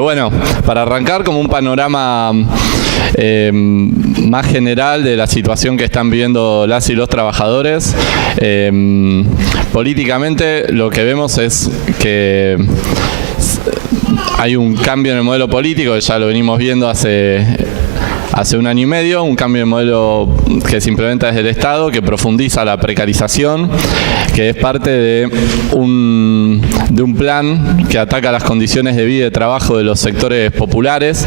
Bueno, para arrancar como un panorama más general de la situación que están viviendo las y los trabajadores, políticamente lo que vemos es que hay un cambio en el modelo político, ya lo venimos viendo hace 1 año y medio, un cambio de modelo que se implementa desde el Estado, que profundiza la precarización, que es parte de un plan que ataca las condiciones de vida y de trabajo de los sectores populares.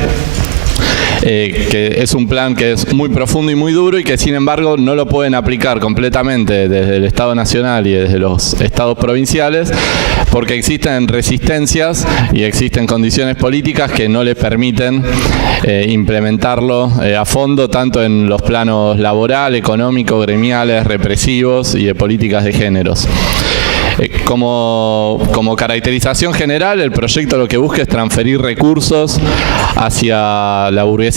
Que es un plan que es muy profundo y muy duro y que sin embargo no lo pueden aplicar completamente desde el Estado Nacional y desde los estados provinciales porque existen resistencias y existen condiciones políticas que no les permiten implementarlo a fondo, tanto en los planos laboral, económico, gremiales, represivos y de políticas de géneros. Como caracterización general, el proyecto lo que busca es transferir recursos hacia la burguesía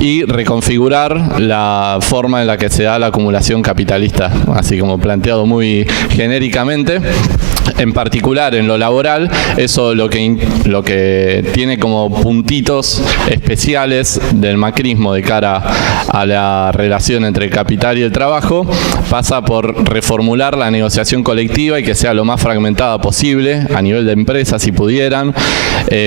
y reconfigurar la forma en la que se da la acumulación capitalista, así como planteado muy genéricamente. En particular en lo laboral, eso lo que tiene como puntitos especiales del macrismo de cara a la relación entre el capital y el trabajo, pasa por reformular la negociación colectiva y que sea lo más fragmentada posible a nivel de empresas si pudieran,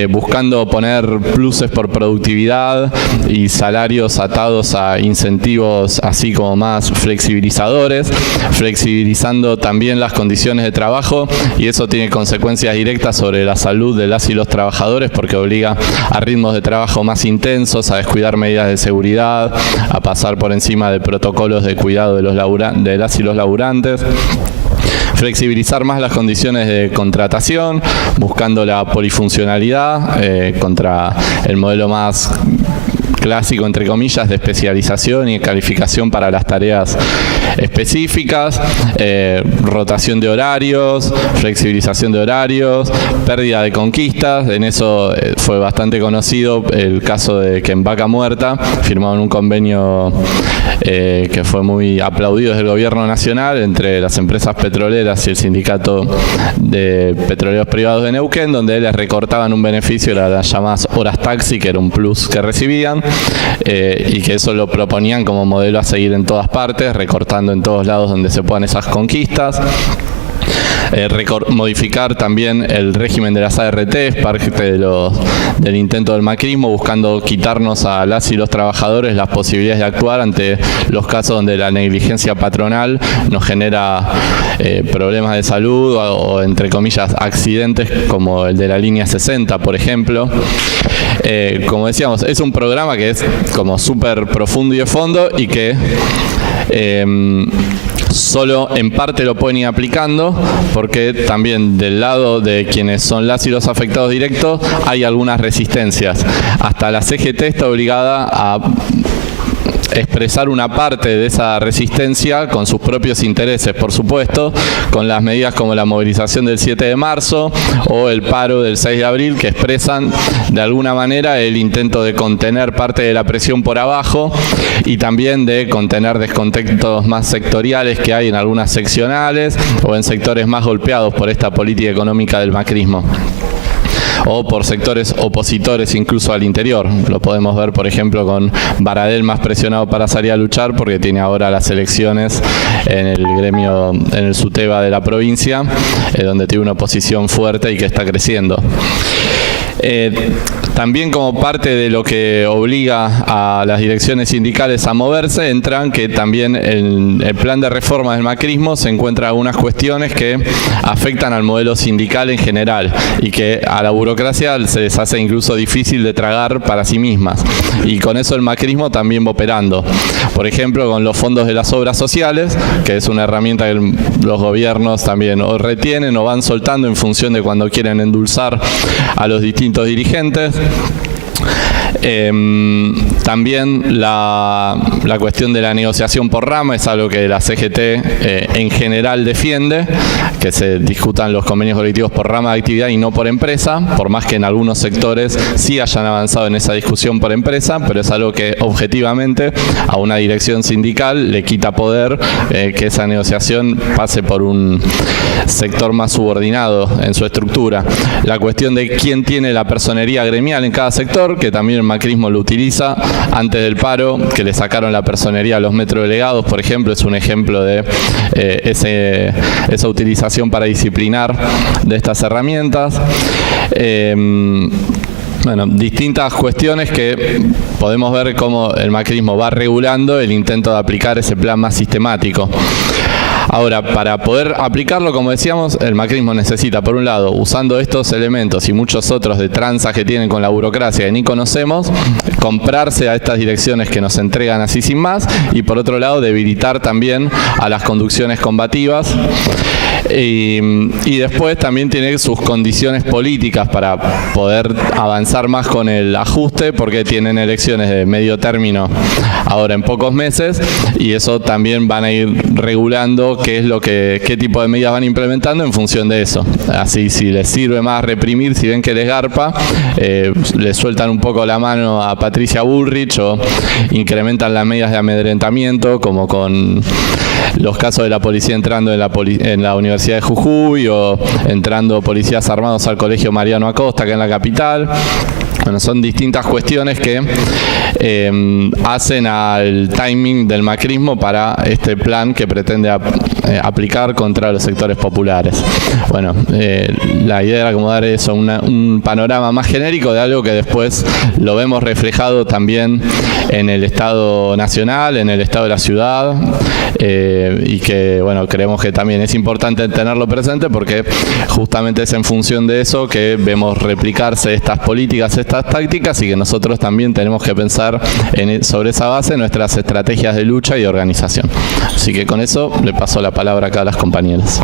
buscando poner pluses por productividad y salarios atados a incentivos así como más flexibilizadores, flexibilizando también las condiciones de trabajo, y eso tiene consecuencias directas sobre la salud de las y los trabajadores porque obliga a ritmos de trabajo más intensos, a descuidar medidas de seguridad, a pasar por encima de protocolos de cuidado de las y los laburantes. Flexibilizar más las condiciones de contratación, buscando la polifuncionalidad contra el modelo más clásico, entre comillas, de especialización y calificación para las tareas específicas, rotación de horarios, flexibilización de horarios, pérdida de conquistas. En eso fue bastante conocido el caso de que en Vaca Muerta firmaron un convenio que fue muy aplaudido desde el gobierno nacional entre las empresas petroleras y el sindicato de petroleros privados de Neuquén, donde les recortaban un beneficio, las llamadas horas taxi, que era un plus que recibían, y que eso lo proponían como modelo a seguir en todas partes, recortando en todos lados donde se puedan esas conquistas. Modificar también el régimen de las ART, es parte del intento del macrismo, buscando quitarnos a las y los trabajadores las posibilidades de actuar ante los casos donde la negligencia patronal nos genera problemas de salud o entre comillas accidentes como el de la línea 60, por ejemplo. Como decíamos, es un programa que es como súper profundo y de fondo y que solo en parte lo pueden ir aplicando porque también del lado de quienes son las y los afectados directos hay algunas resistencias. Hasta la CGT está obligada a expresar una parte de esa resistencia con sus propios intereses, por supuesto, con las medidas como la movilización del 7 de marzo o el paro del 6 de abril, que expresan de alguna manera el intento de contener parte de la presión por abajo y también de contener descontentos más sectoriales que hay en algunas seccionales o en sectores más golpeados por esta política económica del macrismo, o por sectores opositores incluso al interior. Lo podemos ver, por ejemplo, con Baradel más presionado para salir a luchar porque tiene ahora las elecciones en el gremio, en el SUTEBA de la provincia, donde tiene una oposición fuerte y que está creciendo. También como parte de lo que obliga a las direcciones sindicales a moverse, entran que también en el plan de reforma del macrismo se encuentran algunas cuestiones que afectan al modelo sindical en general y que a la burocracia se les hace incluso difícil de tragar para sí mismas. Y con eso el macrismo también va operando. Por ejemplo, con los fondos de las obras sociales, que es una herramienta que los gobiernos también o retienen o van soltando en función de cuando quieren endulzar a los distintos dirigentes. También la cuestión de la negociación por rama es algo que la CGT en general defiende, que se discutan los convenios colectivos por rama de actividad y no por empresa, por más que en algunos sectores sí hayan avanzado en esa discusión por empresa, pero es algo que objetivamente a una dirección sindical le quita poder que esa negociación pase por un sector más subordinado en su estructura. La cuestión de quién tiene la personería gremial en cada sector, que también el macrismo lo utiliza. Antes del paro, que le sacaron la personería a los metrodelegados, por ejemplo, es un ejemplo de esa utilización para disciplinar de estas herramientas. Bueno, distintas cuestiones que podemos ver cómo el macrismo va regulando el intento de aplicar ese plan más sistemático. Ahora, para poder aplicarlo, como decíamos, el macrismo necesita, por un lado, usando estos elementos y muchos otros de tranzas que tienen con la burocracia que ni conocemos, comprarse a estas direcciones que nos entregan así sin más, y por otro lado, debilitar también a las conducciones combativas. Y después también tiene sus condiciones políticas para poder avanzar más con el ajuste, porque tienen elecciones de medio término ahora en pocos meses, y eso también van a ir regulando qué tipo de medidas van implementando en función de eso. Así, si les sirve más reprimir, si ven que les garpa, les sueltan un poco la mano a Patricia Bullrich o incrementan las medidas de amedrentamiento, como con los casos de la policía entrando en la Universidad de Jujuy, o entrando policías armados al Colegio Mariano Acosta, acá en la capital. Bueno, son distintas cuestiones que hacen al timing del macrismo para este plan que pretende aplicar contra los sectores populares. Bueno, la idea era como dar eso, un panorama más genérico de algo que después lo vemos reflejado también en el Estado nacional, en el Estado de la ciudad, y que, bueno, creemos que también es importante tenerlo presente, porque justamente es en función de eso que vemos replicarse estas políticas, estas tácticas, y que nosotros también tenemos que pensar sobre esa base nuestras estrategias de lucha y de organización. Así que con eso le paso la palabra acá a las compañeras.